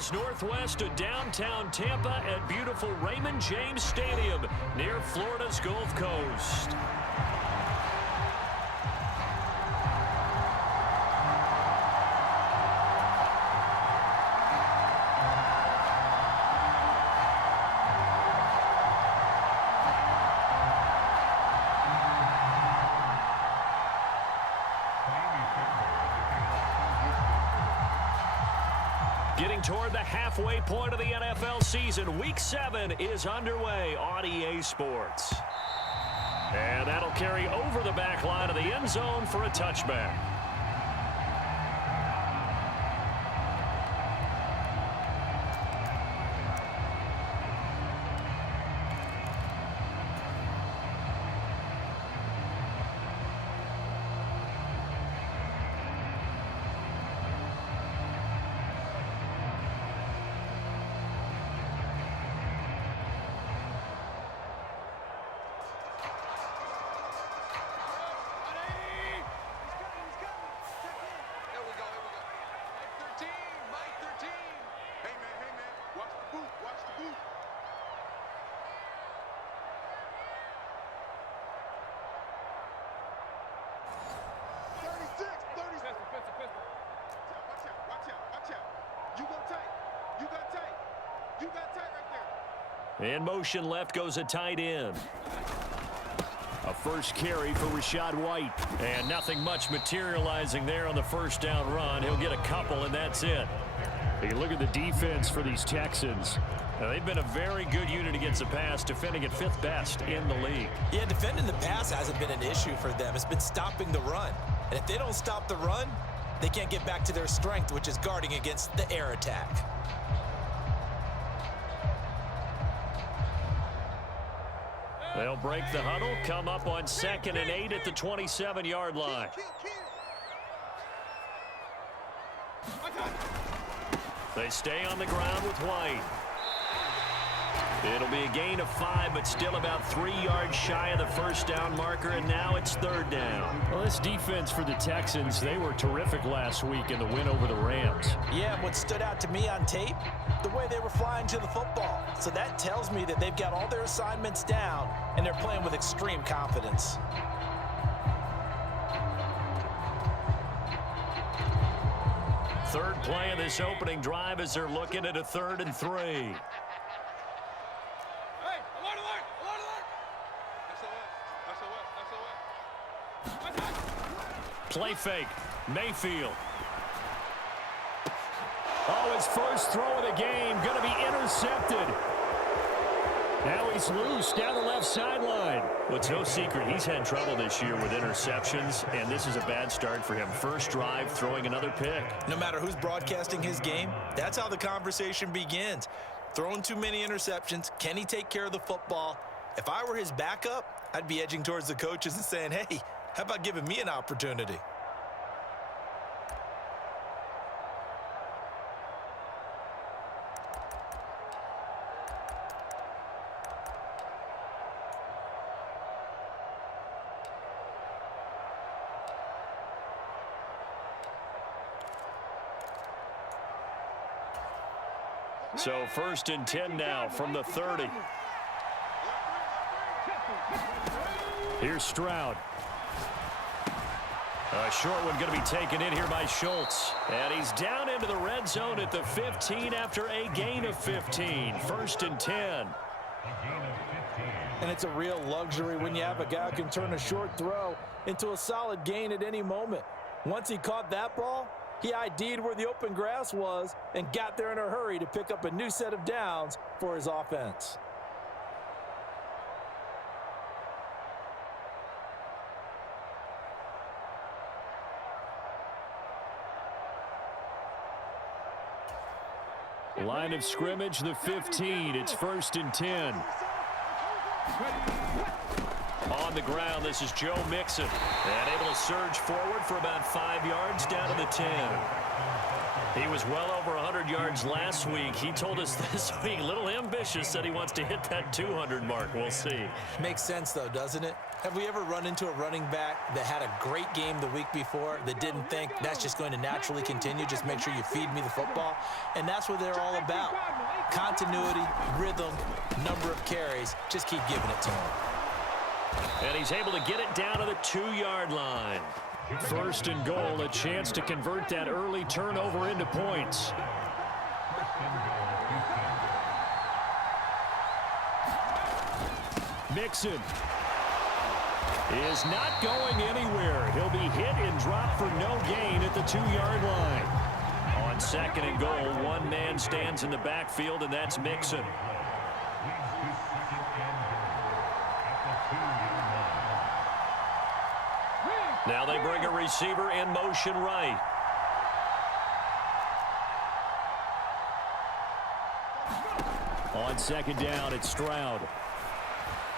miles northwest of downtown Tampa at beautiful Raymond James Stadium near Florida's Gulf Coast. Getting toward the halfway point of the NFL season, Week 7 is underway on EA Sports. And that'll carry over the back line of the end zone for a touchback. In motion left goes a tight end. A first carry for Rachaad White. And nothing much materializing there on the first down run. He'll get a couple, and that's it. You look at the defense for these Texans. They've been a very good unit against the pass, defending at 5th best in the league. Yeah, defending the pass hasn't been an issue for them. It's been stopping the run. And if they don't stop the run, they can't get back to their strength, which is guarding against the air attack. They'll break the huddle, come up on 2nd and 8 at the 27-yard line. They stay on the ground with White. It'll be a gain of 5, but still about 3 yards shy of the first down marker, and now it's 3rd down. Well, this defense for the Texans, they were terrific last week in the win over the Rams. Yeah, and what stood out to me on tape, the way they were flying to the football. So that tells me that they've got all their assignments down, and they're playing with extreme confidence. Third play of this opening drive as they're looking at a 3rd and 3. Play fake. Mayfield. Oh, his first throw of the game going to be intercepted. Now he's loose down the left sideline. Well, it's no secret he's had trouble this year with interceptions, and this is a bad start for him. First drive, throwing another pick. No matter who's broadcasting his game, that's how the conversation begins. Throwing too many interceptions. Can he take care of the football? If I were his backup, I'd be edging towards the coaches and saying, hey, how about giving me an opportunity? So 1st and 10 now from the 30. Here's Stroud. A short one going to be taken in here by Schultz. And he's down into the red zone at the 15 after a gain of 15. 1st and 10. And it's a real luxury when you have a guy who can turn a short throw into a solid gain at any moment. Once he caught that ball, he ID'd where the open grass was and got there in a hurry to pick up a new set of downs for his offense. Line of scrimmage, the 15. It's 1st and 10. On the ground, this is Joe Mixon. And able to surge forward for about 5 yards down to the 10. He was well over 100 yards last week. He told us this week, a little ambitious, said he wants to hit that 200 mark. We'll see. Makes sense, though, doesn't it? Have we ever run into a running back that had a great game the week before that didn't think that's just going to naturally continue? Just make sure you feed me the football. And that's what they're all about. Continuity, rhythm, number of carries. Just keep giving it to him. And he's able to get it down to the 2-yard line. First and goal, a chance to convert that early turnover into points. Mixon is not going anywhere. He'll be hit and dropped for no gain at the 2-yard line. On second and goal, one man stands in the backfield, and that's Mixon. Now they bring a receiver in motion right. On second down, it's Stroud.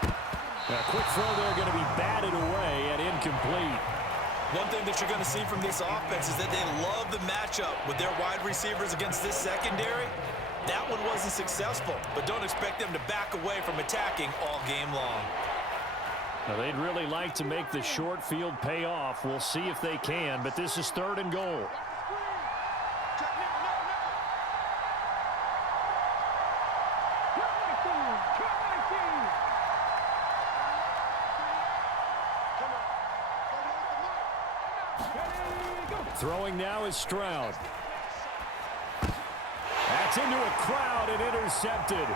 A quick throw there going to be batted away and incomplete. One thing that you're going to see from this offense is that they love the matchup with their wide receivers against this secondary. That one wasn't successful, but don't expect them to back away from attacking all game long. Now, they'd really like to make the short field pay off. We'll see if they can, but this is third and goal. Throwing now is Stroud. That's into a crowd and intercepted.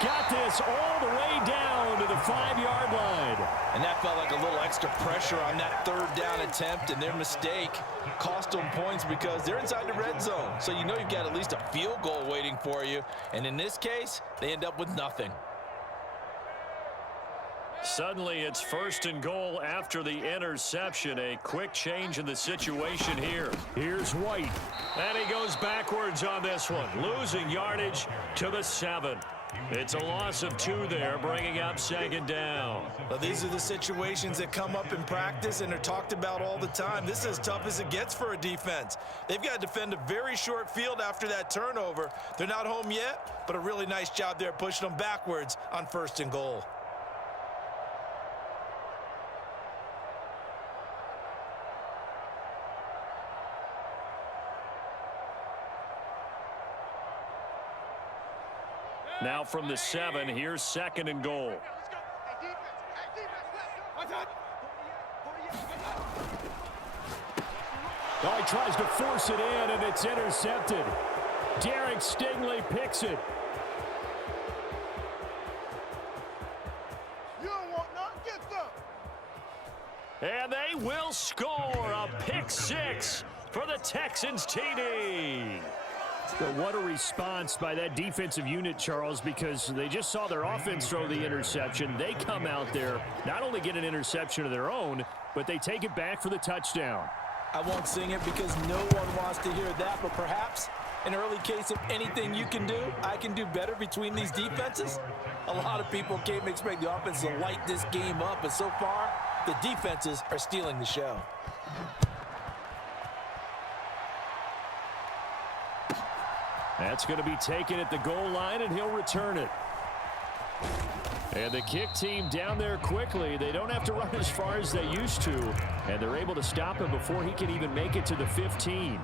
Got this all the way down to the 5-yard line. And that felt like a little extra pressure on that third down attempt, and their mistake cost them points because they're inside the red zone. So you know you've got at least a field goal waiting for you. And in this case, they end up with nothing. Suddenly, it's first and goal after the interception. A quick change in the situation here. Here's White. And he goes backwards on this one, losing yardage to the 7. It's a loss of 2 there, bringing up second down. Well, these are the situations that come up in practice and are talked about all the time. This is as tough as it gets for a defense. They've got to defend a very short field after that turnover. They're not home yet, but a really nice job there pushing them backwards on first and goal. Now from the 7, here's second and goal. Oh, he tries to force it in, and it's intercepted. Derek Stingley picks it. You don't want none, get some. And they will score a pick 6 for the Texans TD. But what a response by that defensive unit, Charles, because they just saw their offense throw the interception. They come out there, not only get an interception of their own, but they take it back for the touchdown. I won't sing it because no one wants to hear that, but perhaps an early case of anything you can do, I can do better between these defenses. A lot of people came to expect the offense to light this game up, but so far, the defenses are stealing the show. That's going to be taken at the goal line, and he'll return it. And the kick team down there quickly. They don't have to run as far as they used to, and they're able to stop him before he can even make it to the 15.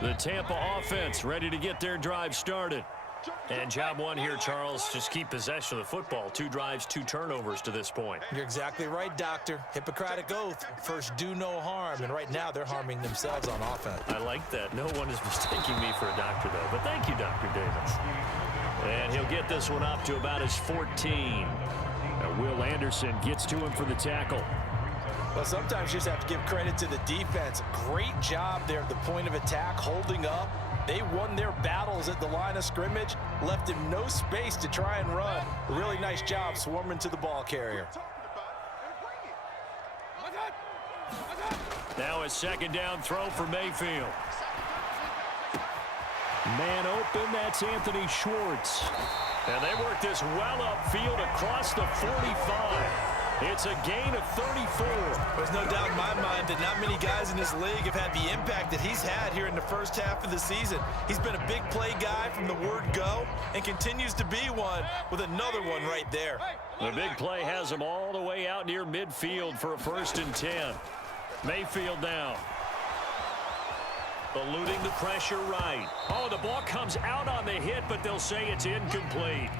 The Tampa offense ready to get their drive started. And job one here, Charles, just keep possession of the football. 2 drives, 2 turnovers to this point. You're exactly right, Doctor. Hippocratic oath. First, do no harm. And right now, they're harming themselves on offense. I like that. No one is mistaking me for a doctor, though. But thank you, Dr. Davis. And he'll get this one up to about his 14. Now, Will Anderson gets to him for the tackle. Well, sometimes you just have to give credit to the defense. Great job there at the point of attack, holding up. They won their battles at the line of scrimmage, left him no space to try and run. A really nice job swarming to the ball carrier. Now a second down throw for Mayfield. Man open, that's Anthony Schwartz. And they work this well upfield across the 45. It's a gain of 34. There's no doubt in my mind that not many guys in this league have had the impact that he's had here in the first half of the season. He's been a big play guy from the word go and continues to be one with another one right there. The big play has him all the way out near midfield for a 1st and 10. Mayfield now. Eluding the pressure right. Oh, the ball comes out on the hit, but they'll say it's incomplete.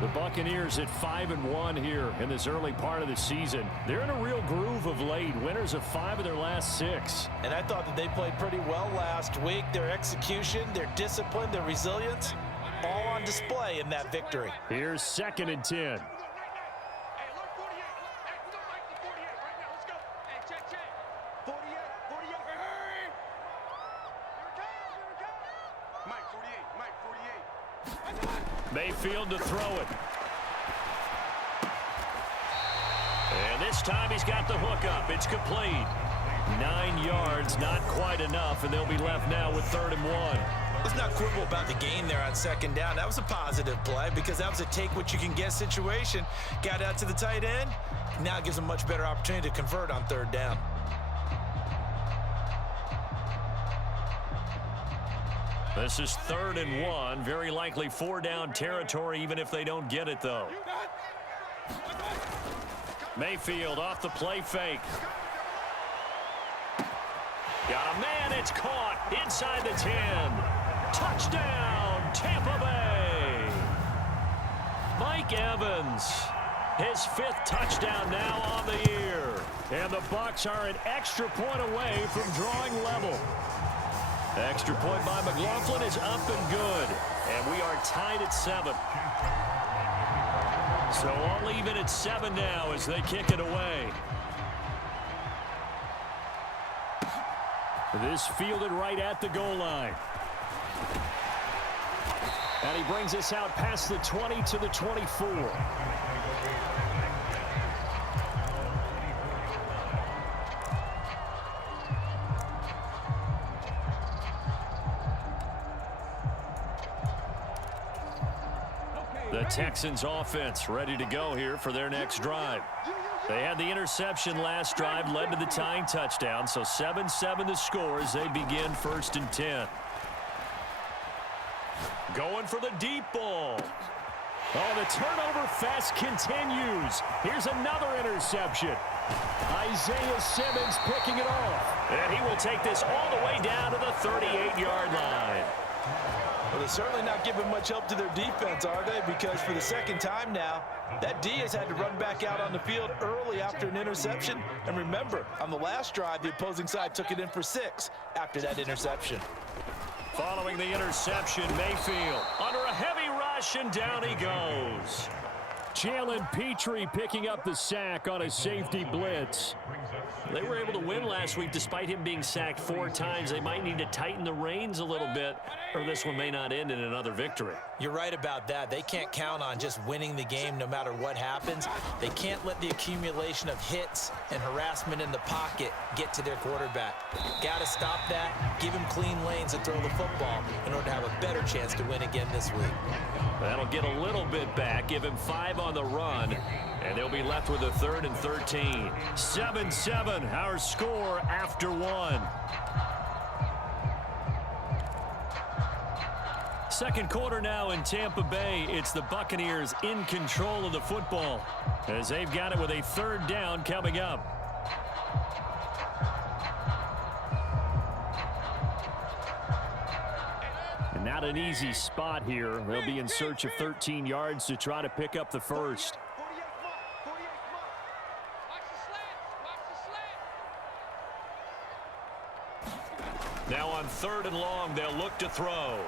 The Buccaneers at 5-1 here in this early part of the season. They're in a real groove of late. Winners of 5 of their last 6. And I thought that they played pretty well last week. Their execution, their discipline, their resilience, all on display in that victory. Here's 2nd and 10. Mayfield to throw it. And this time he's got the hook up. It's complete. 9 yards, not quite enough, and they'll be left now with 3rd and 1. Let's not quibble about the gain there on 2nd down. That was a positive play because that was a take-what-you-can-get situation. Got out to the tight end. Now it gives a much better opportunity to convert on 3rd down. This is 3rd and 1. Very likely 4-down territory, even if they don't get it, though. Mayfield off the play fake. Got a man. It's caught inside the 10. Touchdown, Tampa Bay. Mike Evans, his 5th touchdown now on the year. And the Bucs are an extra point away from drawing level. Extra point by McLaughlin is up and good. And we are tied at 7. So all even at 7 now as they kick it away. This fielded right at the goal line. And he brings us out past the 20 to the 24. The Texans offense ready to go here for their next drive. They had the interception last drive, led to the tying touchdown, so 7-7 the score as they begin 1st and 10. Going for the deep ball. Oh, the turnover fest continues. Here's another interception. Isaiah Simmons picking it off. And he will take this all the way down to the 38-yard line. Well, they're certainly not giving much help to their defense, are they? Because for the 2nd time now, that D has had to run back out on the field early after an interception. And remember, on the last drive, the opposing side took it in for 6 after that interception. Following the interception, Mayfield under a heavy rush, and down he goes. Jalen Petrie picking up the sack on a safety blitz. They were able to win last week despite him being sacked 4 times. They might need to tighten the reins a little bit, or this one may not end in another victory. You're right about that. They can't count on just winning the game no matter what happens. They can't let the accumulation of hits and harassment in the pocket get to their quarterback. Got to stop that, give him clean lanes to throw the football in order to have a better chance to win again this week. That'll get a little bit back, give him 5 on the run, and they'll be left with a 3rd and 13. 7-7, our score after 1. Second quarter now in Tampa Bay. It's the Buccaneers in control of the football as they've got it with a 3rd down coming up. And not an easy spot here. They'll be in search of 13 yards to try to pick up the first. Now on 3rd and long, they'll look to throw.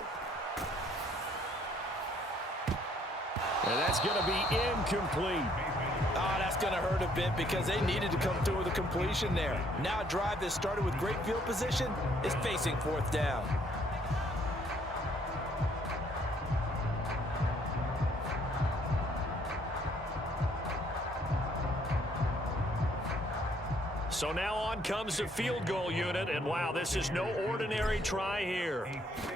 And that's going to be incomplete. Oh, that's going to hurt a bit because they needed to come through with a completion there. Now a drive that started with great field position is facing fourth down. So now on comes the field goal unit, and wow, this is no ordinary try here.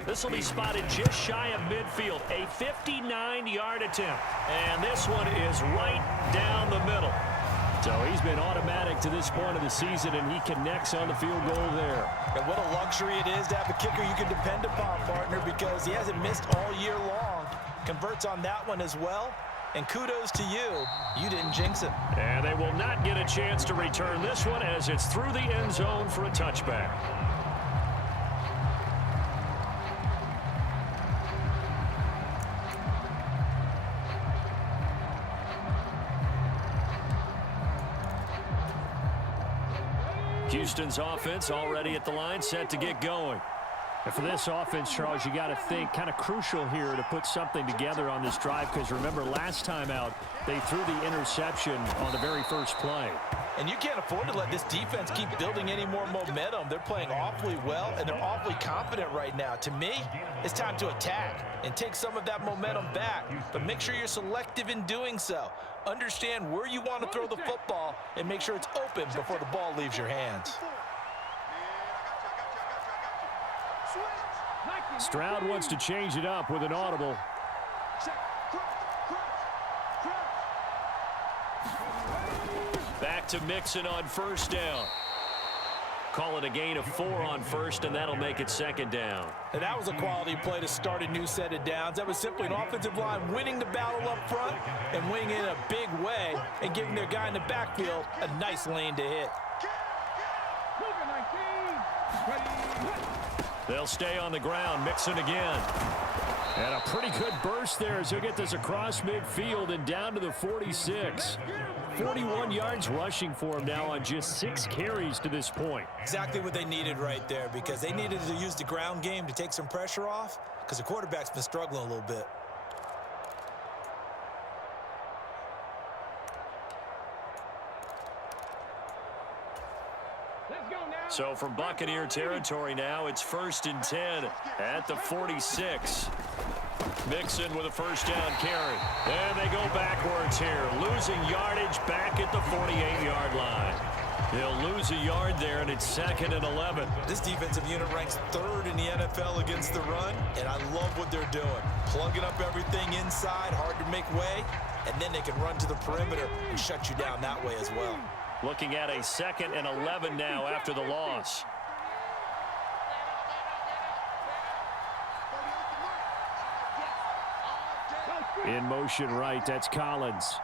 This will be spotted just shy of midfield, a 59-yard attempt. And this one is right down the middle. So he's been automatic to this point of the season, and he connects on the field goal there. And what a luxury it is to have a kicker you can depend upon, partner, because he hasn't missed all year long. Converts on that one as well. And kudos to you. You didn't jinx him. And they will not get a chance to return this one as it's through the end zone for a touchback. Houston's offense already at the line, set to get going. And for this offense, Charles, you got to think kind of crucial here to put something together on this drive, because remember last time out they threw the interception on the very first play. And you can't afford to let this defense keep building any more momentum. They're playing awfully well, and they're awfully confident right now. To me, it's time to attack and take some of that momentum back. But make sure you're selective in doing so. Understand where you want to throw the football and make sure it's open before the ball leaves your hands. Stroud wants to change it up with an audible. Back to Mixon on first down. Call it a gain of 4 on first, and that'll make it second down. And that was a quality play to start a new set of downs. That was simply an offensive line winning the battle up front and winning in a big way and giving their guy in the backfield a nice lane to hit. They'll stay on the ground. Mixon again. And a pretty good burst there as he'll get this across midfield and down to the 46. 41 yards rushing for him now on just 6 carries to this point. Exactly what they needed right there, because they needed to use the ground game to take some pressure off, because the quarterback's been struggling a little bit. So from Buccaneer territory now, it's 1st and 10 at the 46. Mixon with a first down carry. And they go backwards here, losing yardage back at the 48-yard line. They'll lose a yard there, and it's 2nd and 11. This defensive unit ranks 3rd in the NFL against the run, and I love what they're doing. Plugging up everything inside, hard to make way, and then they can run to the perimeter and shut you down that way as well. Looking at a 2nd and 11 now after the loss. In motion right, that's Collins.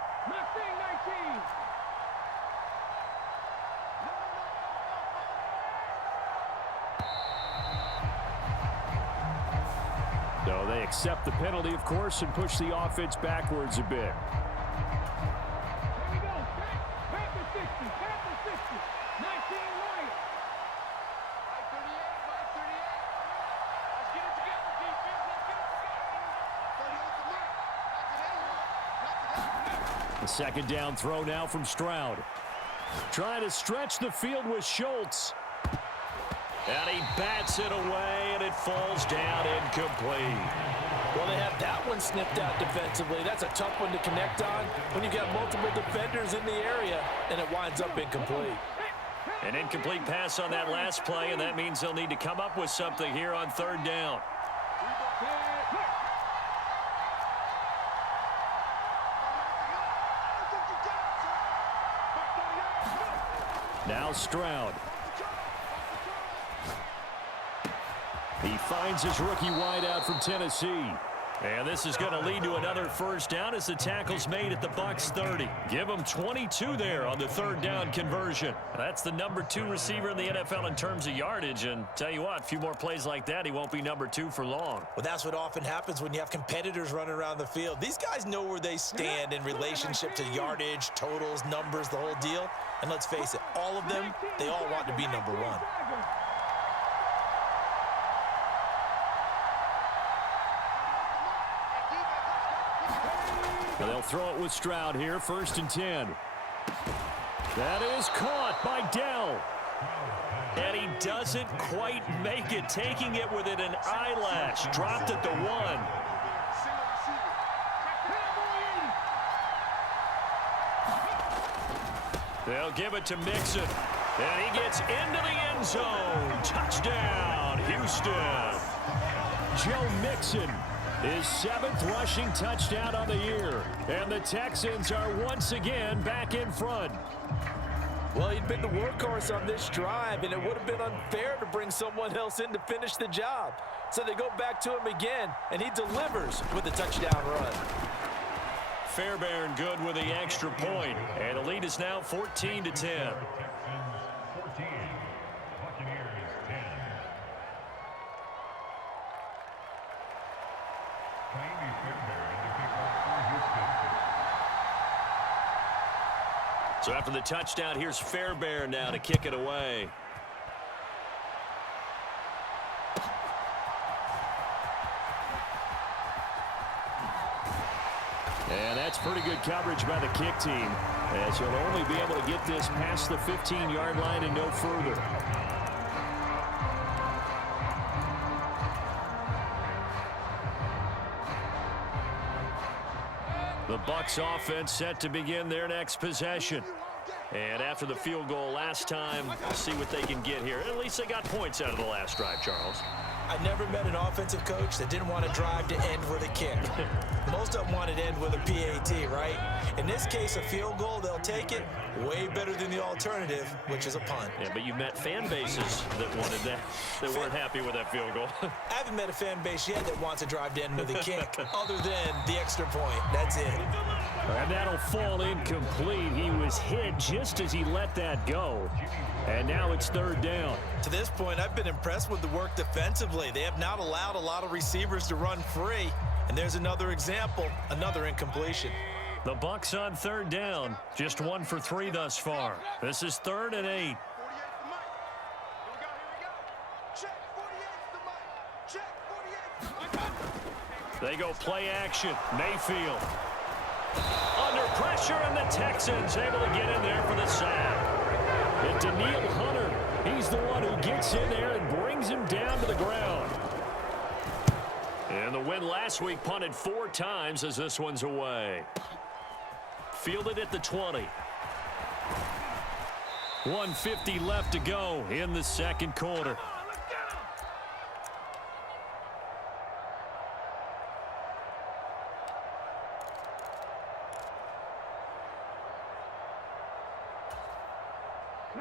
So they accept the penalty, of course, and push the offense backwards a bit. The second down throw now from Stroud. Trying to stretch the field with Schultz. And he bats it away, and it falls down incomplete. Well, they have that one snipped out defensively. That's a tough one to connect on when you've got multiple defenders in the area, and it winds up incomplete. An incomplete pass on that last play, and that means they'll need to come up with something here on 3rd down. Now Stroud. He finds his rookie wideout from Tennessee. And this is going to lead to another first down as the tackle's made at the Bucs 30. Give him 22 there on the 3rd down conversion. That's the number 2 receiver in the NFL in terms of yardage. And tell you what, a few more plays like that, he won't be number 2 for long. Well, that's what often happens when you have competitors running around the field. These guys know where they stand in relationship to yardage, totals, numbers, the whole deal. And let's face it, all of them, they all want to be number 1. They'll throw it with Stroud here, 1st and 10. That is caught by Dell. And he doesn't quite make it, taking it within an eyelash. Dropped at the 1. They'll give it to Mixon. And he gets into the end zone. Touchdown, Houston. Joe Mixon, his 7th rushing touchdown on the year. And the Texans are once again back in front. Well, he'd been the workhorse on this drive, and it would have been unfair to bring someone else in to finish the job. So they go back to him again, and he delivers with a touchdown run. Fairbairn good with the extra point, and the lead is now 14-10. Buccaneers 10. So after the touchdown, here's Fairbairn now to kick it away. And that's pretty good coverage by the kick team, as he'll only be able to get this past the 15-yard line and no further. The Bucs offense set to begin their next possession. And after the field goal last time, we'll see what they can get here. At least they got points out of the last drive, Charles. I never met an offensive coach that didn't want to drive to end with a kick. Most of them wanted to end with a PAT, right? In this case, a field goal, they'll take it. Way better than the alternative, which is a punt. Yeah, but you met fan bases that wanted that, that weren't happy with that field goal. I haven't met a fan base yet that wants to drive to end with a kick, other than the extra point. That's it. And that'll fall incomplete. He was hit just as he let that go. And now it's 3rd down. To this point, I've been impressed with the work defensively. They have not allowed a lot of receivers to run free. And there's another example, another incompletion. The Bucs on 3rd down. Just 1 for 3 thus far. This is 3rd and 8. They go play action. Mayfield. Under pressure, and the Texans able to get in there for the sack. And Daniil Hunter, he's the one who gets in there and brings him down to the ground. And the win last week punted 4 times as this one's away. Fielded at the 20. 1:50 left to go in the 2nd quarter.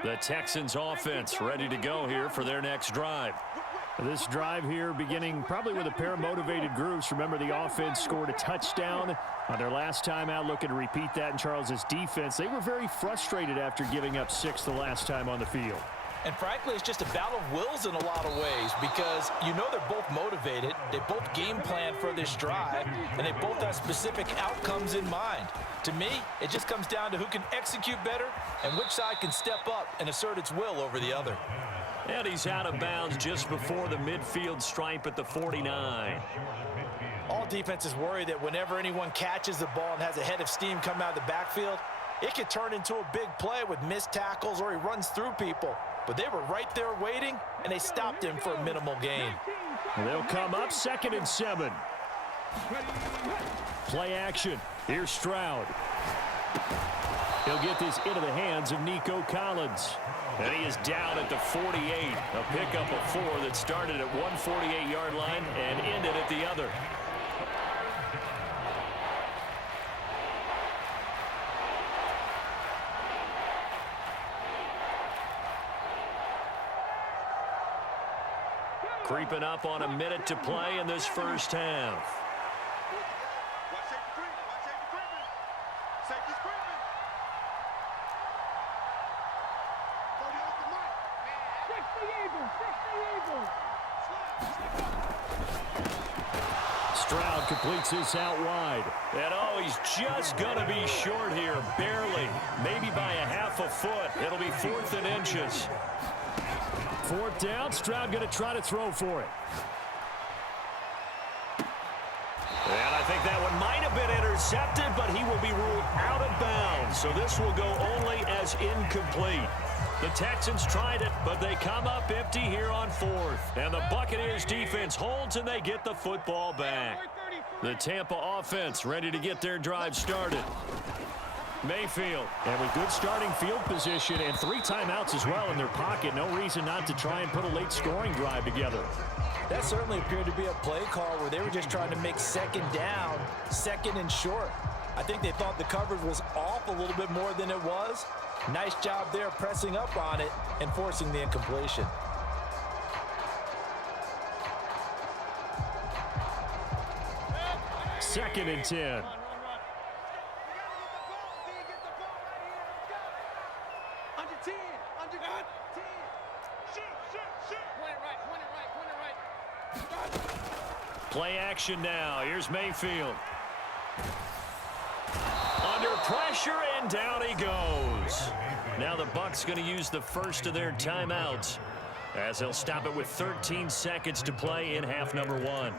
The Texans offense ready to go here for their next drive. This drive here beginning probably with a pair of motivated groups. Remember, the offense scored a touchdown on their last time out, looking to repeat that in Charles's defense. They were very frustrated after giving up 6 the last time on the field. And frankly, it's just a battle of wills in a lot of ways, because you know they're both motivated, they both game plan for this drive, and they both have specific outcomes in mind. To me, it just comes down to who can execute better and which side can step up and assert its will over the other. And he's out of bounds just before the midfield stripe at the 49. All defenses worry that whenever anyone catches the ball and has a head of steam come out of the backfield, it could turn into a big play with missed tackles or he runs through people. But they were right there waiting, and they stopped him for a minimal gain. They'll come up 2nd and 7. Play action. Here's Stroud. He'll get this into the hands of Nico Collins. And he is down at the 48. A pickup of 4 that started at one 48-yard line and ended at the other. Creeping up on a minute to play in this first half. Stroud completes this out wide. And oh, he's just going to be short here, barely. Maybe by a half a foot. It'll be 4th and inches. 4th down, Stroud going to try to throw for it. And I think that one might have been intercepted, but he will be ruled out of bounds. so this will go only as incomplete. The Texans tried it, but they come up empty here on fourth. And the Buccaneers defense holds, and they get the football back. The Tampa offense ready to get their drive started. Mayfield. And with good starting field position and 3 timeouts as well in their pocket, no reason not to try and put a late scoring drive together. That certainly appeared to be a play call where they were just trying to make second down, second and short. I think they thought the coverage was off a little bit more than it was. Nice job there pressing up on it and forcing the incompletion. Second and 10. Play action now. Here's Mayfield. Under pressure, and down he goes. Now the Bucs going to use the first of their timeouts as they'll stop it with 13 seconds to play in half number 1.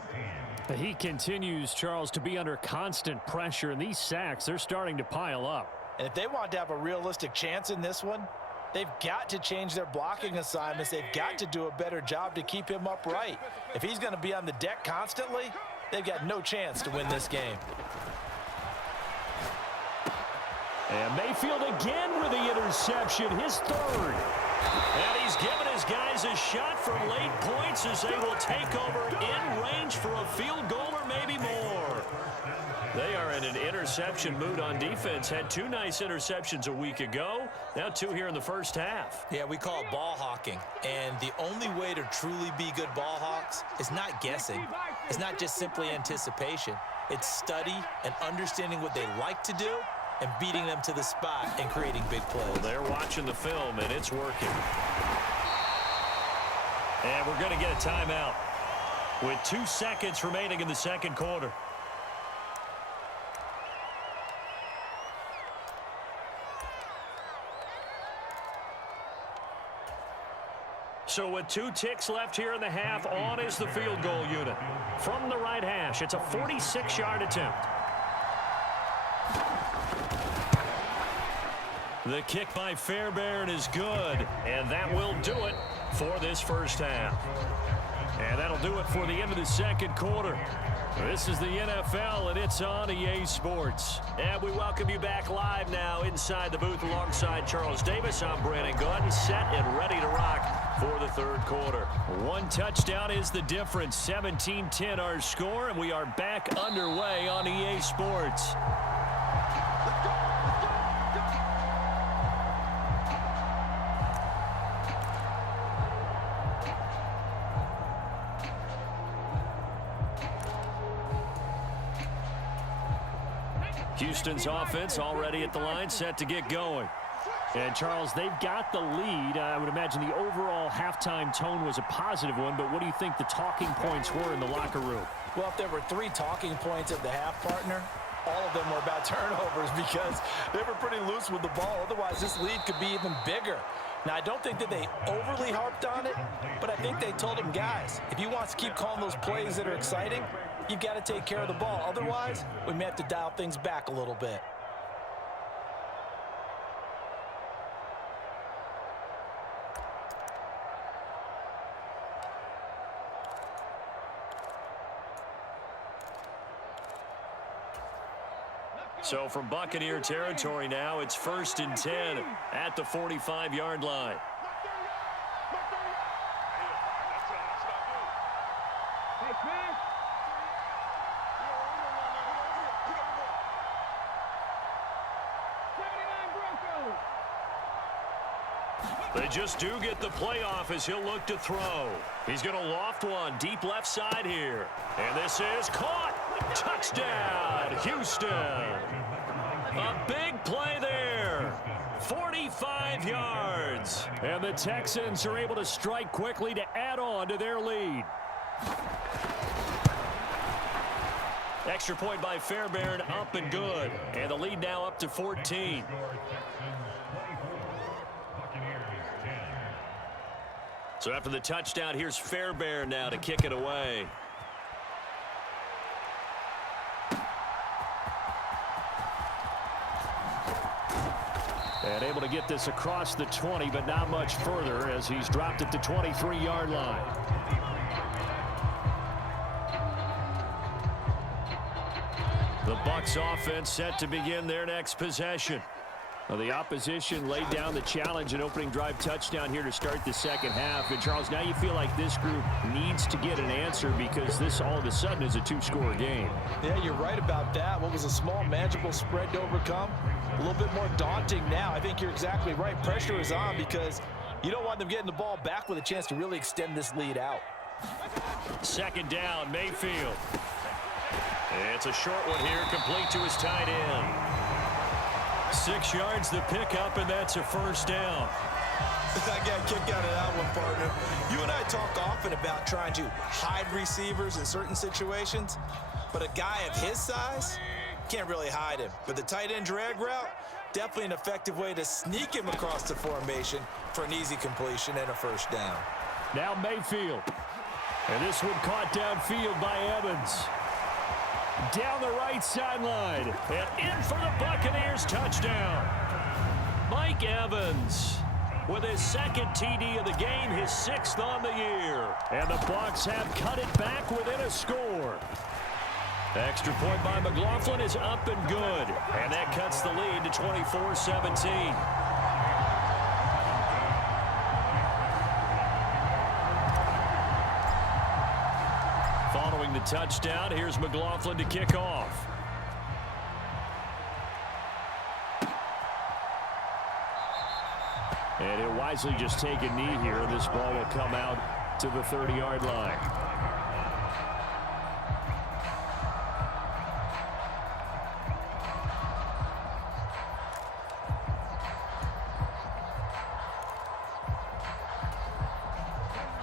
He continues, Charles, to be under constant pressure, and these sacks, they're starting to pile up. And if they want to have a realistic chance in this one, they've got to change their blocking assignments. They've got to do a better job to keep him upright. If he's going to be on the deck constantly, they've got no chance to win this game. And Mayfield again with the interception, his third. And he's given his guys a shot from late points as they will take over in range for a field goal or maybe more. They are in an interception mood on defense. Had 2 nice interceptions a week ago. Now 2 here in the first half. Yeah, we call it ball hawking. And the only way to truly be good ball hawks is not guessing. It's not just simply anticipation. It's study and understanding what they like to do and beating them to the spot and creating big plays. Well, they're watching the film, and it's working. And we're going to get a timeout with 2 seconds remaining in the second quarter. So with 2 ticks left here in the half, on is the field goal unit. From the right hash, it's a 46-yard attempt. The kick by Fairbairn is good, and that will do it for this first half. And that'll do it for the end of the second quarter. This is the NFL, and it's on EA Sports. And we welcome you back live now inside the booth alongside Charles Davis. I'm Brandon Gordon, set and ready to rock for the third quarter. 1 touchdown is the difference. 17-10 our score, and we are back underway on EA Sports. Houston's offense already at the line, set to get going. And, Charles, they've got the lead. I would imagine the overall halftime tone was a positive one, but what do you think the talking points were in the locker room? Well, if there were 3 talking points at the half, partner, all of them were about turnovers because they were pretty loose with the ball. Otherwise, this lead could be even bigger. Now, I don't think that they overly harped on it, but I think they told them, guys, if you want to keep calling those plays that are exciting, you've got to take care of the ball. Otherwise, we may have to dial things back a little bit. So from Buccaneer territory now, it's 1st and 10 at the 45-yard line. They just do get the playoff as he'll look to throw. He's going to loft one deep left side here. And this is caught. Touchdown, Houston. A big play there. 45 yards. And the Texans are able to strike quickly to add on to their lead. Extra point by Fairbairn, up and good. And the lead now up to 14. So after the touchdown, here's Fairbairn now to kick it away. And able to get this across the 20, but not much further as he's dropped it to 23-yard line. The Bucs offense set to begin their next possession. Well, the opposition laid down the challenge, an opening drive touchdown here to start the second half. And, Charles, now you feel like this group needs to get an answer because this all of a sudden is a two-score game. Yeah, you're right about that. What was a small, manageable spread to overcome? A little bit more daunting now. I think you're exactly right. Pressure is on because you don't want them getting the ball back with a chance to really extend this lead out. Second down, Mayfield. It's a short one here, complete to his tight end. 6 yards the pickup, and that's a first down. I got a kick out of that one, partner. You and I talk often about trying to hide receivers in certain situations, but a guy of his size can't really hide him. But the tight end drag route, definitely an effective way to sneak him across the formation for an easy completion and a first down. Now Mayfield. And this one caught downfield by Evans. Down the right sideline. And in for the Buccaneers touchdown. Mike Evans with his second TD of the game, his 6th on the year. And the Bucs have cut it back within a score. Extra point by McLaughlin is up and good. And that cuts the lead to 24-17. Following the touchdown, here's McLaughlin to kick off. And he'll wisely just take a knee here, and this ball will come out to the 30-yard line.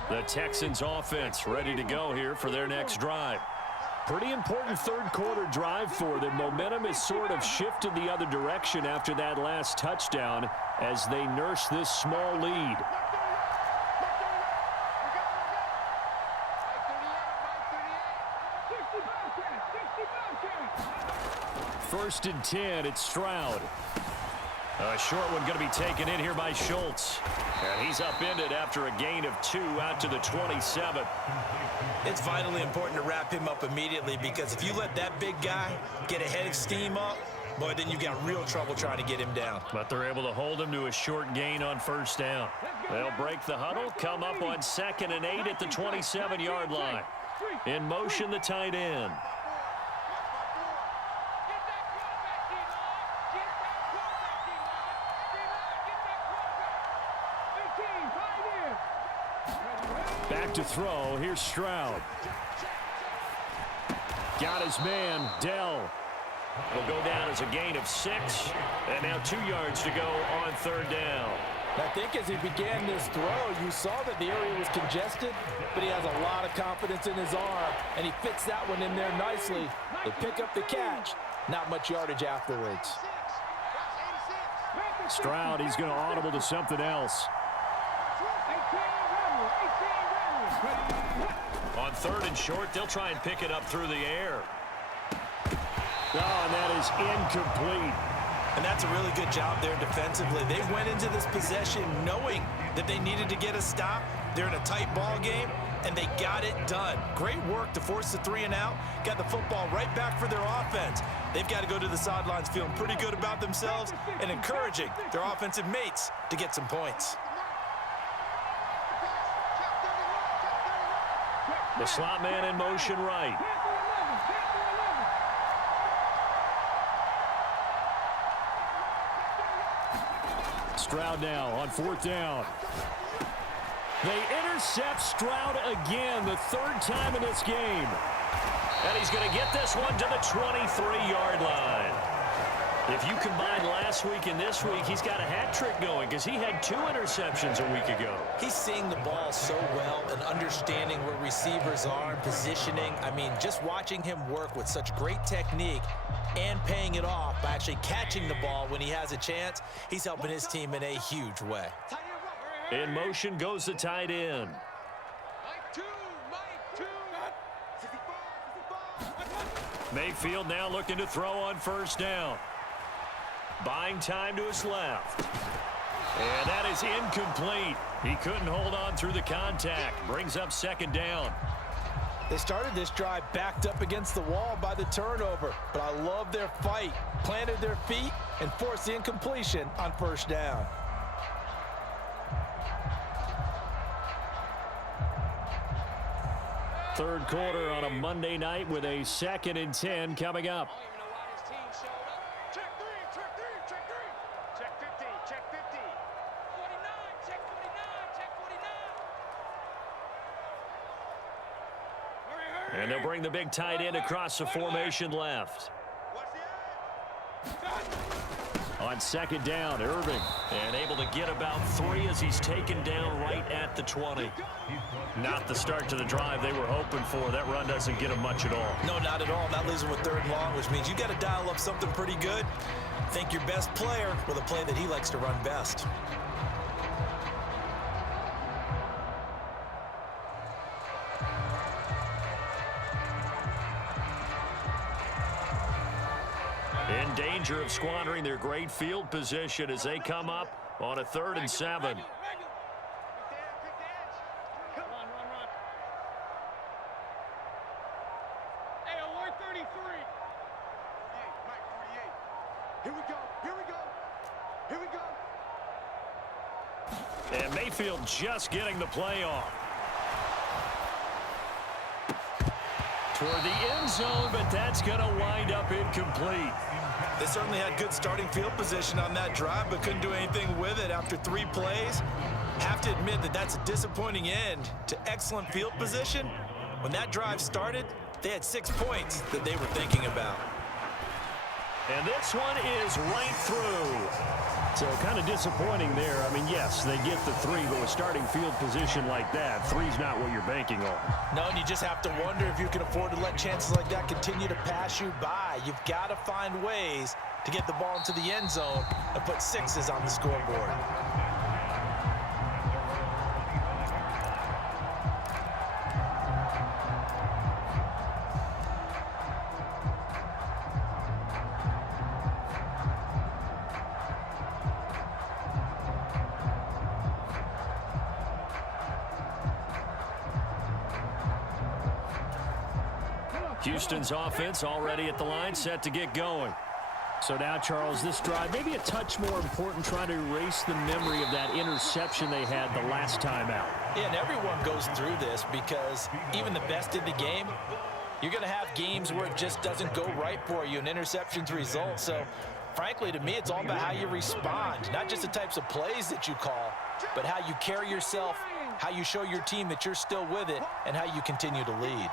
The Texans offense ready to go here for their next drive. Pretty important third-quarter drive for them. Momentum has sort of shifted the other direction after that last touchdown as they nurse this small lead. First and 10, it's Stroud. A short one going to be taken in here by Schultz. And he's upended after a gain of 2 out to the 27. It's vitally important to wrap him up immediately because if you let that big guy get a head of steam up, boy, then you've got real trouble trying to get him down. But they're able to hold him to a short gain on first down. They'll break the huddle, come up on 2nd and 8 at the 27-yard line. In motion, the tight end. Back to throw. Here's Stroud. Got his man, Dell. Will go down as a gain of 6. And now 2 yards to go on third down. I think as he began this throw, you saw that the area was congested, but he has a lot of confidence in his arm, and he fits that one in there nicely. They pick up the catch. Not much yardage afterwards. Stroud, he's going to audible to something else. On 3rd and short, they'll try and pick it up through the air. Oh, and that is incomplete. And that's a really good job there defensively. They went into this possession knowing that they needed to get a stop. They're in a tight ball game, and they got it done. Great work to force the 3 and out. Got the football right back for their offense. They've got to go to the sidelines feeling pretty good about themselves and encouraging their offensive mates to get some points. The slot man in motion right. Stroud now on 4th down. They intercept Stroud again, the 3rd time in this game. And he's going to get this one to the 23-yard line. If you combine last week and this week, he's got a hat trick going because he had 2 interceptions a week ago. He's seeing the ball so well and understanding where receivers are and positioning. I mean, just watching him work with such great technique and paying it off by actually catching the ball when he has a chance, he's helping his team in a huge way. In motion goes the tight end. Mayfield now looking to throw on 1st down. Buying time to his left. And that is incomplete. He couldn't hold on through the contact. Brings up second down. They started this drive backed up against the wall by the turnover, but I love their fight. Planted their feet and forced the incompletion on first down. Third quarter on a Monday night with a 2nd and 10 coming up. And they'll bring the big tight end across the formation left. On second down, Irving. And able to get about 3 as he's taken down right at the 20. Not the start to the drive they were hoping for. That run doesn't get him much at all. No, not at all. That leaves him with 3rd and long, which means you got to dial up something pretty good. Think your best player with a play that he likes to run best. In danger of squandering their great field position as they come up on a 3rd and 7. And Mayfield just getting the play off. Toward the end zone, but that's going to wind up incomplete. They certainly had good starting field position on that drive, but couldn't do anything with it after 3 plays. Have to admit that that's a disappointing end to excellent field position. When that drive started, they had 6 points that they were thinking about. And this one is right through. So kind of disappointing there. I mean, yes, they get the 3, but with starting field position like that, 3's not what you're banking on. No, and you just have to wonder if you can afford to let chances like that continue to pass you by. You've got to find ways to get the ball into the end zone and put 6s on the scoreboard. Houston's offense already at the line, set to get going. So now, Charles, this drive maybe a touch more important, trying to erase the memory of that interception they had the last time out. Yeah, and everyone goes through this because even the best in the game, you're going to have games where it just doesn't go right for you, and interceptions result. So, frankly, to me, it's all about how you respond, not just the types of plays that you call, but how you carry yourself, how you show your team that you're still with it, and how you continue to lead.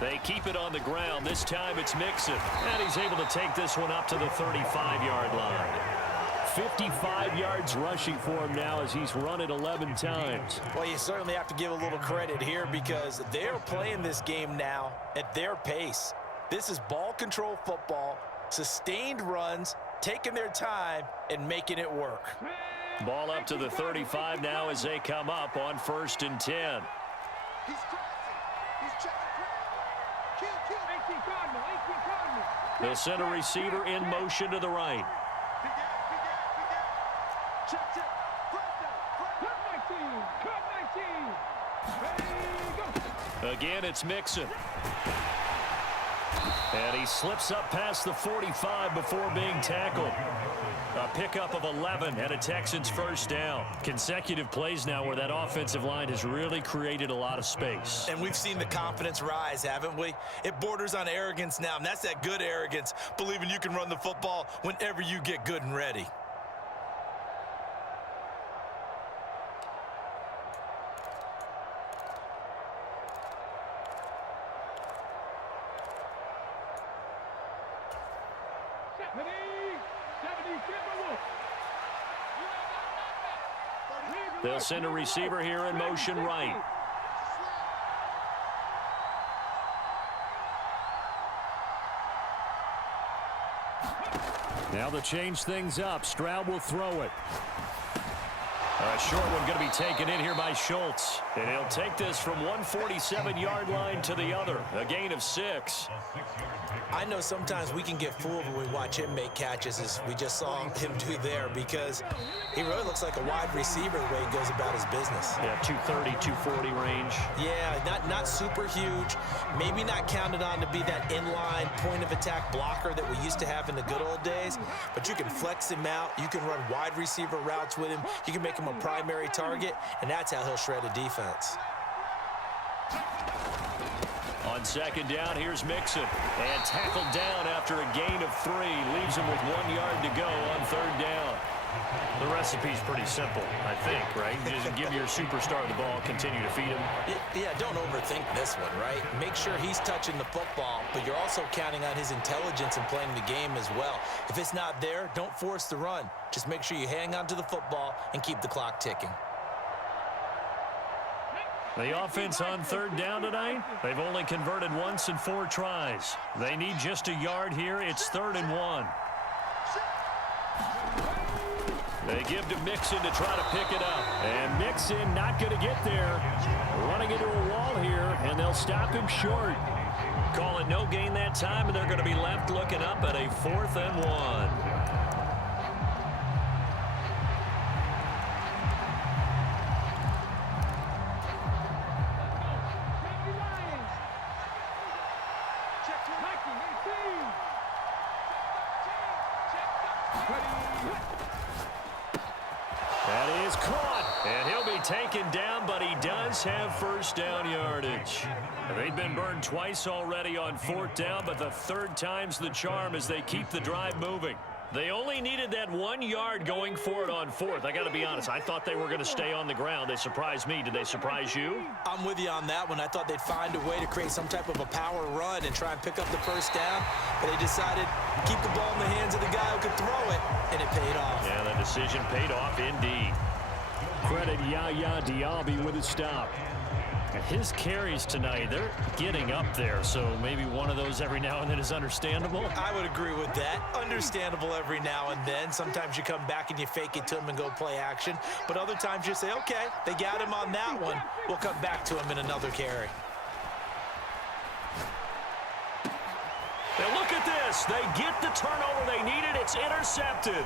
They keep it on the ground. This time it's Mixon. And he's able to take this one up to the 35-yard line. 55 yards rushing for him now as he's run it 11 times. Well, you certainly have to give a little credit here because they're playing this game now at their pace. This is ball control football, sustained runs, taking their time, and making it work. Ball up to the 35 now as they come up on 1st and 10. They'll send a receiver in motion to the right. Again, it's Mixon. And he slips up past the 45 before being tackled. A pickup of 11 and a Texans first down. Consecutive plays now where that offensive line has really created a lot of space. And we've seen the confidence rise, haven't we? It borders on arrogance now, and that's that good arrogance, believing you can run the football whenever you get good and ready. They'll send a receiver here in motion right. Now they'll change things up. Stroud will throw it. A short one going to be taken in here by Schultz. And he'll take this from 147-yard line to the other. A gain of 6. I know sometimes we can get fooled when we watch him make catches, as we just saw him do there, because he really looks like a wide receiver the way he goes about his business. Yeah, 230, 240 range. Yeah, not super huge. Maybe not counted on to be that inline point-of-attack blocker that we used to have in the good old days, but you can flex him out. You can run wide receiver routes with him. You can make him a primary target, and that's how he'll shred a defense. On second down, here's Mixon. And tackled down after a gain of 3. Leaves him with 1 yard to go on third down. The recipe's pretty simple, I think, right? You just give your superstar the ball, continue to feed him. Yeah, don't overthink this one, right? Make sure he's touching the football, but you're also counting on his intelligence in playing the game as well. If it's not there, don't force the run. Just make sure you hang on to the football and keep the clock ticking. The offense on third down tonight, they've only converted once in 4 tries. They need just a yard here. It's 3rd and 1. They give to Mixon to try to pick it up. And Mixon not going to get there. Running into a wall here, and they'll stop him short. Call it no gain that time, and they're going to be left looking up at a 4th and 1. That is caught, and he'll be taken down, but he does have first down yardage. They've been burned twice already on 4th down, but the 3rd time's the charm as they keep the drive moving. They only needed that 1 yard going for it on 4th. I got to be honest, I thought they were going to stay on the ground. They surprised me. Did they surprise you? I'm with you on that one. I thought they'd find a way to create some type of a power run and try and pick up the first down, but they decided to keep the ball in the hands of the guy who could throw it, and it paid off. Yeah, that decision paid off indeed. Credit Yaya Diaby with his stop. His carries tonight, they're getting up there, so maybe one of those every now and then is understandable. I would agree with that. Understandable every now and then. Sometimes you come back and you fake it to him and go play action, but other times you say, okay, they got him on that one. We'll come back to him in another carry. Now look at this. They get the turnover they needed. It's intercepted.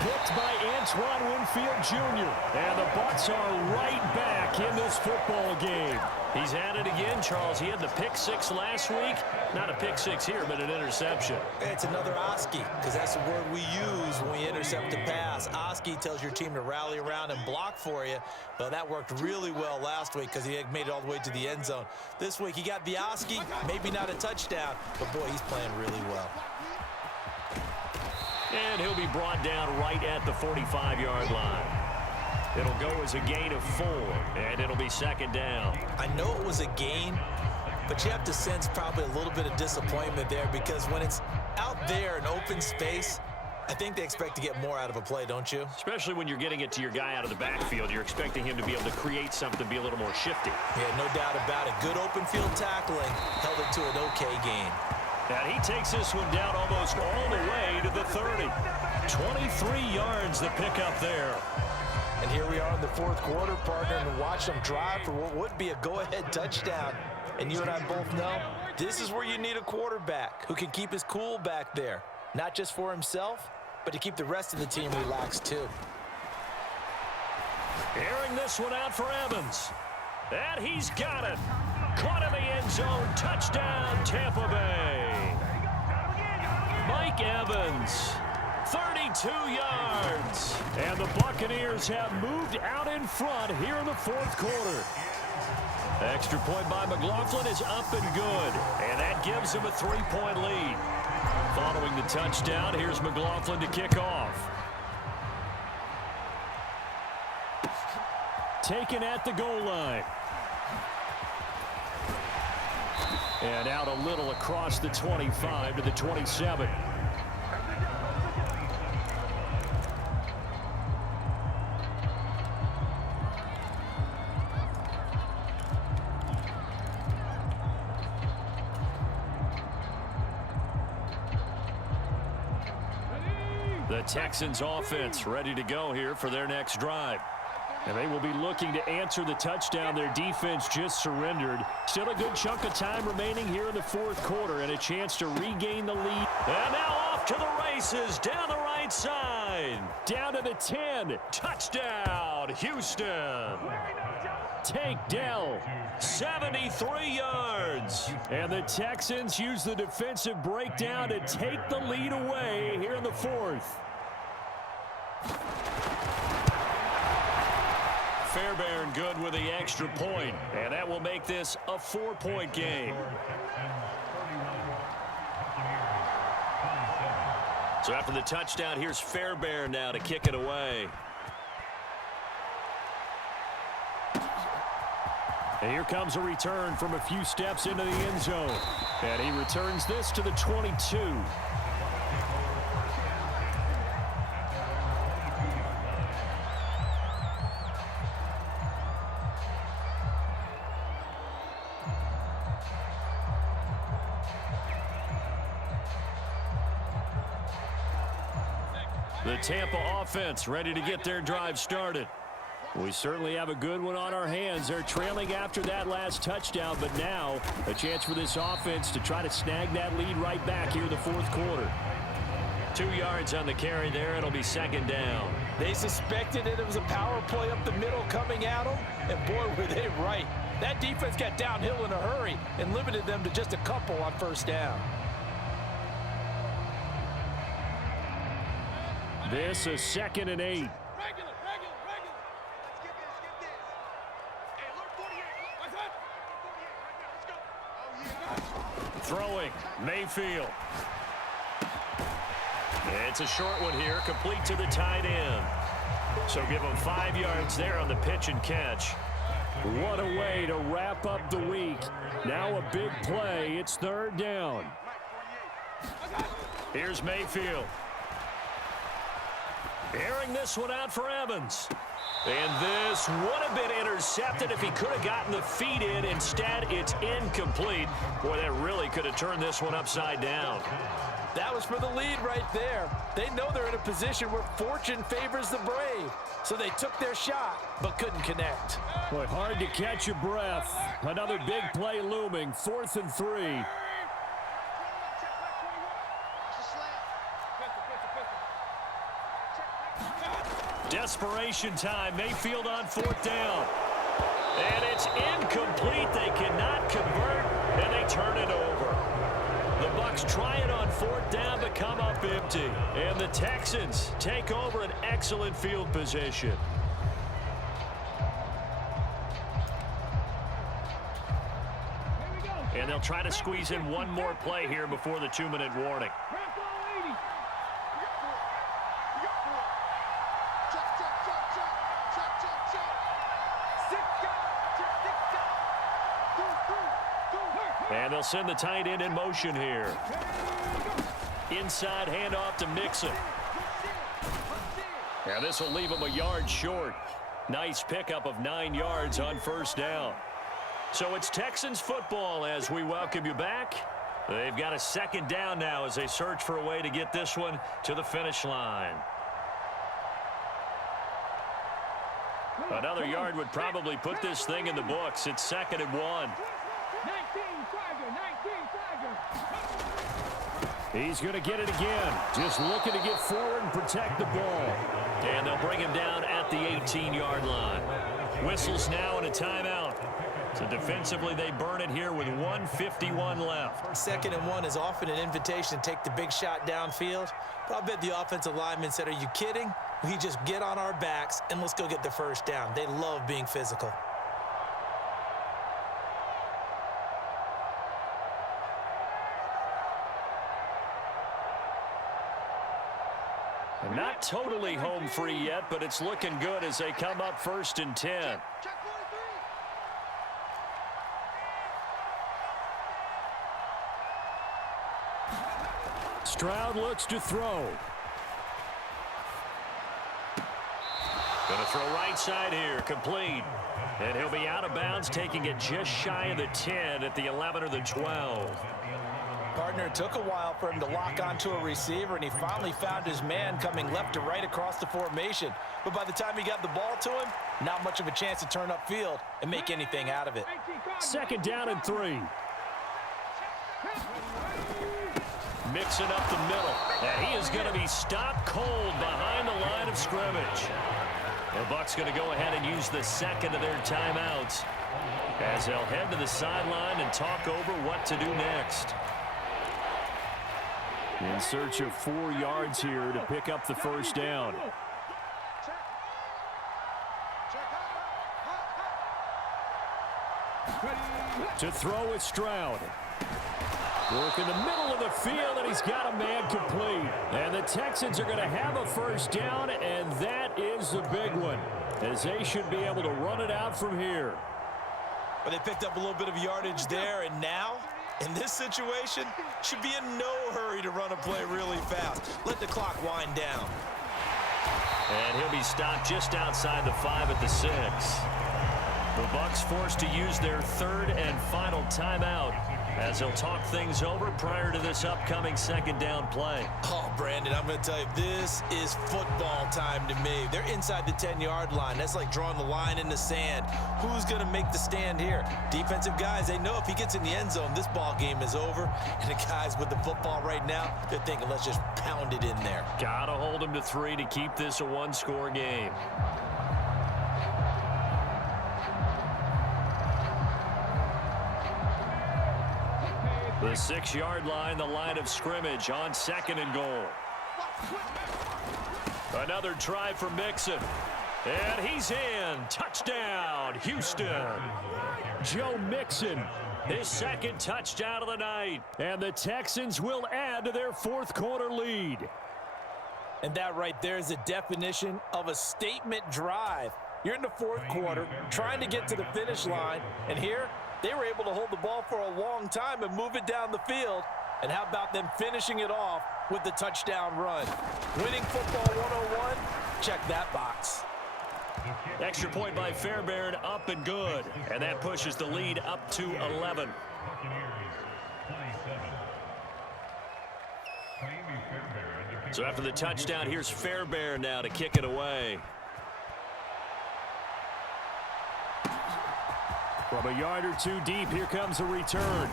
Picked by Antoine Winfield Jr. And the Bucs are right back in this football game. He's at it again, Charles. He had the pick 6 last week. Not a pick 6 here, but an interception. It's another Oski, because that's the word we use when we intercept a pass. Oski tells your team to rally around and block for you. Well, that worked really well last week because he had made it all the way to the end zone. This week, he got the Oski, maybe not a touchdown, but boy, he's playing really well. And he'll be brought down right at the 45-yard line. It'll go as a gain of 4, and it'll be 2nd down. I know it was a gain, but you have to sense probably a little bit of disappointment there, because when it's out there in open space, I think they expect to get more out of a play, don't you? Especially when you're getting it to your guy out of the backfield. You're expecting him to be able to create something, be a little more shifty. Yeah, no doubt about it. Good open field tackling held it to an okay gain. And he takes this one down almost all the way to the 30. 23 yards the pickup there. And here we are in the 4th quarter, partner, and watch them drive for what would be a go-ahead touchdown. And you and I both know this is where you need a quarterback who can keep his cool back there, not just for himself, but to keep the rest of the team relaxed too. Airing this one out for Evans. And he's got it. Caught in the end zone. Touchdown, Tampa Bay. Mike Evans, 32 yards. And the Buccaneers have moved out in front here in the 4th quarter. Extra point by McLaughlin is up and good. And that gives him a 3-point lead. Following the touchdown, here's McLaughlin to kick off. Taken at the goal line. And out a little across the 25 to the 27. The Texans offense ready to go here for their next drive. And they will be looking to answer the touchdown their defense just surrendered. Still a good chunk of time remaining here in the fourth quarter and a chance to regain the lead. And now off to the races down the right side. Down to the 10. Touchdown, Houston. Take Dell, 73 yards. And the Texans use the defensive breakdown to take the lead away here in the fourth. Fairbairn good with the extra point, and that will make this a 4-point game. So after the touchdown, here's Fairbairn now to kick it away. And here comes a return from a few steps into the end zone. And he returns this to the 22. The Tampa offense ready to get their drive started. We certainly have a good one on our hands. They're trailing after that last touchdown, but now a chance for this offense to try to snag that lead right back here in the fourth quarter. 2 yards on the carry there. It'll be second down. They suspected that it was a power play up the middle coming at them, and boy, were they right. That defense got downhill in a hurry and limited them to just a couple on first down. This is 2nd and 8. Throwing, Mayfield. It's a short one here, complete to the tight end. So give him 5 yards there on the pitch and catch. What a way to wrap up the week. Now a big play. It's third down. Here's Mayfield. Airing this one out for Evans. And this would have been intercepted if he could have gotten the feet in. Instead, it's incomplete. Boy, that really could have turned this one upside down. That was for the lead right there. They know they're in a position where fortune favors the brave. So they took their shot, but couldn't connect. Boy, hard to catch your breath. Another big play looming. 4th and 3. Desperation time. Mayfield on 4th down. And it's incomplete. They cannot convert, and they turn it over. The Bucs try it on 4th down, but come up empty. And the Texans take over an excellent field position. And they'll try to squeeze in one more play here before the 2-minute warning. And they'll send the tight end in motion here. Inside handoff to Mixon. And this will leave him a yard short. Nice pickup of 9 yards on first down. So it's Texans football as we welcome you back. They've got a second down now as they search for a way to get this one to the finish line. Another yard would probably put this thing in the books. It's 2nd and 1. He's going to get it again. Just looking to get forward and protect the ball. And they'll bring him down at the 18-yard line. Whistles now and a timeout. So defensively, they burn it here with 1:51 left. 2nd and 1 is often an invitation to take the big shot downfield. But I bet the offensive lineman said, are you kidding? We just get on our backs and let's go get the first down. They love being physical. Not totally home free yet, but it's looking good as they come up 1st and 10. Stroud looks to throw. Going to throw right side here, complete. And he'll be out of bounds, taking it just shy of the 10 at the 11 or the 12. Partner, it took a while for him to lock onto a receiver, and he finally found his man coming left to right across the formation. But by the time he got the ball to him, not much of a chance to turn upfield and make anything out of it. 2nd down and 3. Mixing up the middle, and he is going to be stopped cold behind the line of scrimmage. The Bucs going to go ahead and use the second of their timeouts as they'll head to the sideline and talk over what to do next. In search of 4 yards here to pick up the first down. To throw it, Stroud. Work in the middle of the field, and he's got a man complete. And the Texans are going to have a first down, and that is the big one, as they should be able to run it out from here. But they picked up a little bit of yardage there, and now, in this situation, should be in no hurry to run a play really fast. Let the clock wind down. And he'll be stopped just outside the 5 at the 6. The Bucs forced to use their 3rd and final timeout as they'll talk things over prior to this upcoming 2nd down play. Oh, Brandon, I'm going to tell you, this is football time to me. They're inside the 10-yard line. That's like drawing the line in the sand. Who's going to make the stand here? Defensive guys, they know if he gets in the end zone, this ball game is over. And the guys with the football right now, they're thinking, let's just pound it in there. Got to hold him to 3 to keep this a 1-score game. The 6-yard line, the line of scrimmage on 2nd and goal. Another try for Mixon. And he's in. Touchdown, Houston. Joe Mixon, his 2nd touchdown of the night. And the Texans will add to their 4th quarter lead. And that right there is the definition of a statement drive. You're in the 4th quarter, trying to get to the finish line, and here they were able to hold the ball for a long time and move it down the field. And how about them finishing it off with the touchdown run? Winning football 101, check that box. Extra point by Fairbairn, up and good. And that pushes the lead up to 11. So after the touchdown, here's Fairbairn now to kick it away. From a yard or 2 deep, here comes a return.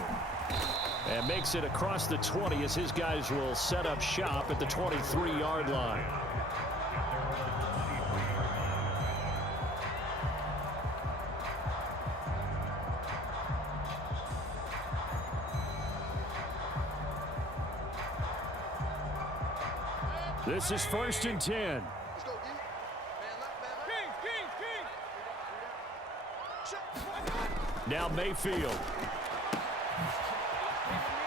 And makes it across the 20 as his guys will set up shop at the 23-yard line. This is 1st and 10. Now Mayfield.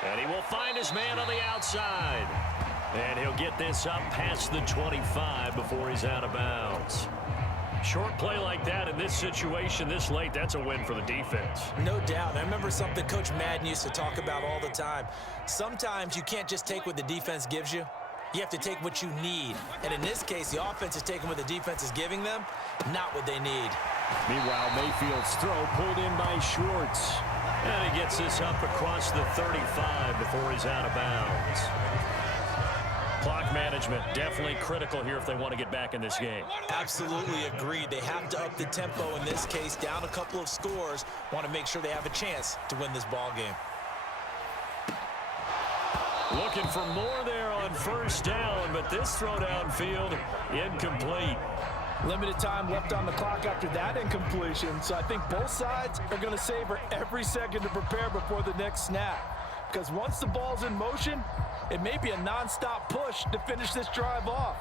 And he will find his man on the outside. And he'll get this up past the 25 before he's out of bounds. Short play like that in this situation this late, that's a win for the defense. No doubt. I remember something Coach Madden used to talk about all the time. Sometimes you can't just take what the defense gives you. You have to take what you need. And in this case, the offense is taking what the defense is giving them, not what they need. Meanwhile, Mayfield's throw pulled in by Schwartz. And he gets this up across the 35 before he's out of bounds. Clock management definitely critical here if they want to get back in this game. Absolutely agreed. They have to up the tempo in this case, down a couple of scores. Want to make sure they have a chance to win this ball game. Looking for more there on 1st down, but this throw downfield incomplete. Limited time left on the clock after that incompletion, so I think both sides are going to savor every second to prepare before the next snap. Because once the ball's in motion, it may be a nonstop push to finish this drive off.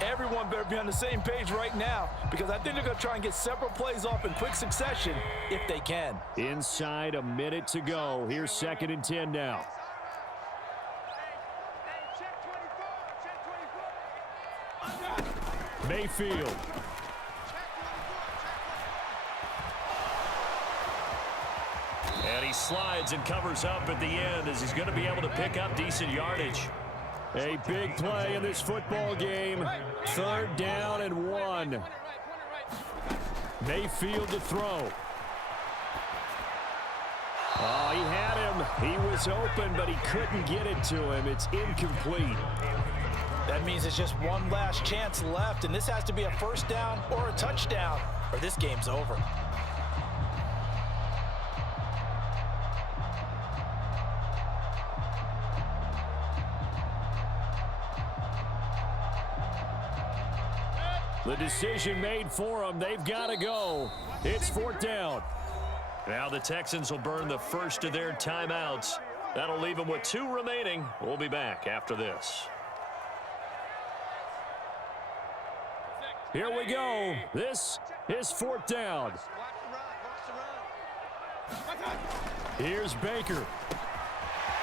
Everyone better be on the same page right now, because I think they're going to try and get several plays off in quick succession if they can. Inside a minute to go. Here's 2nd and 10 now. Mayfield. And he slides and covers up at the end as he's going to be able to pick up decent yardage. A big play in this football game. 3rd down and 1. Mayfield to throw. Oh, he had him. He was open, but he couldn't get it to him. It's incomplete. That means it's just one last chance left, and this has to be a first down or a touchdown, or this game's over. The decision made for them. They've got to go. It's fourth down. Now the Texans will burn the first of their timeouts. That'll leave them with 2 remaining. We'll be back after this. Here we go. This is fourth down. Here's Baker.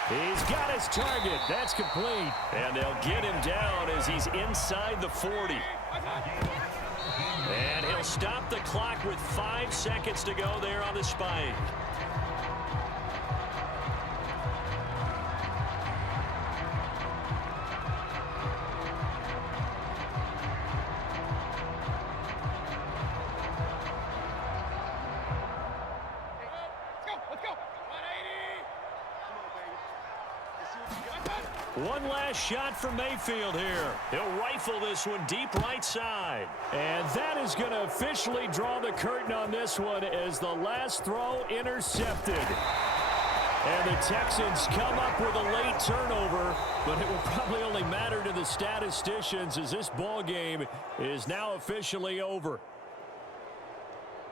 He's got his target. That's complete. And they'll get him down as he's inside the 40. And he'll stop the clock with 5 seconds to go there on the spike. One last shot from Mayfield here. He'll rifle this one deep right side. And that is going to officially draw the curtain on this one as the last throw intercepted. And the Texans come up with a late turnover, but it will probably only matter to the statisticians as this ball game is now officially over.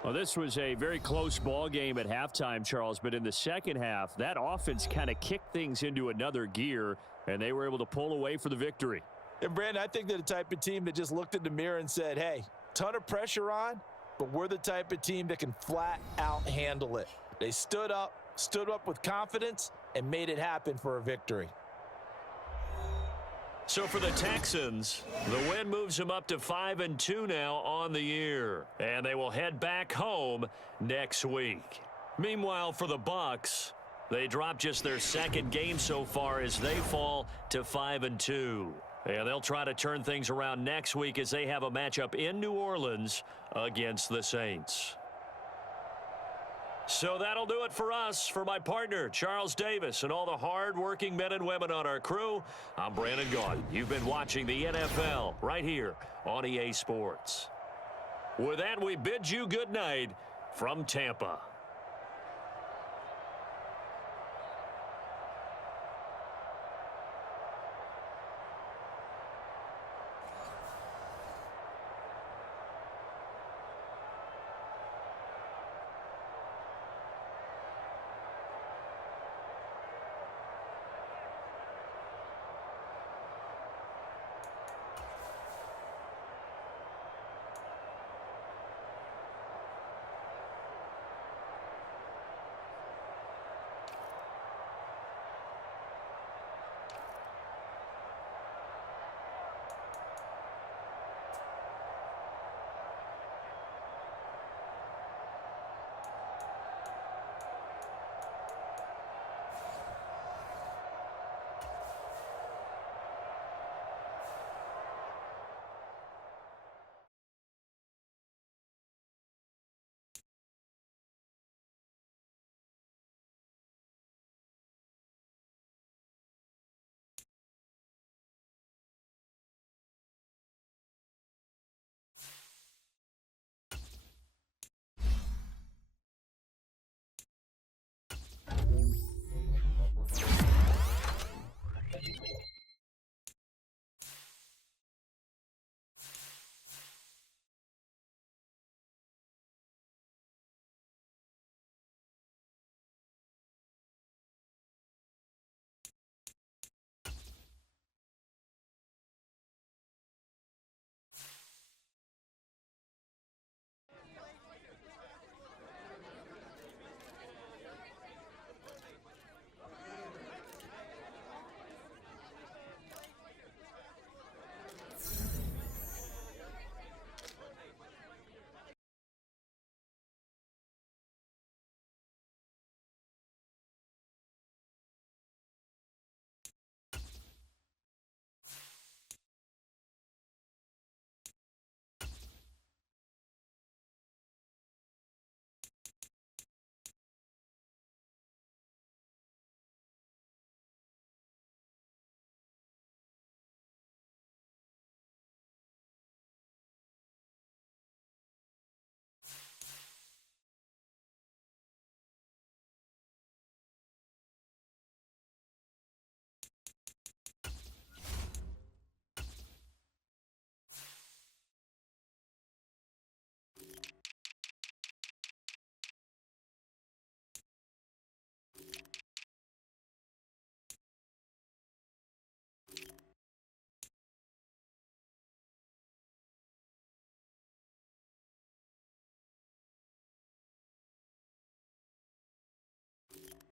Well, this was a very close ball game at halftime, Charles, but in the second half, that offense kind of kicked things into another gear, and they were able to pull away for the victory. And, Brandon, I think they're the type of team that just looked in the mirror and said, hey, ton of pressure on, but we're the type of team that can flat out handle it. They stood up with confidence, and made it happen for a victory. So for the Texans, the win moves them up to 5-2 now on the year. And they will head back home next week. Meanwhile, for the Bucs, they drop just their second game so far as they fall to 5-2. And they'll try to turn things around next week as they have a matchup in New Orleans against the Saints. So that'll do it for us. For my partner, Charles Davis, and all the hard-working men and women on our crew, I'm Brandon Gaudin. You've been watching the NFL right here on EA Sports. With that, we bid you good night from Tampa.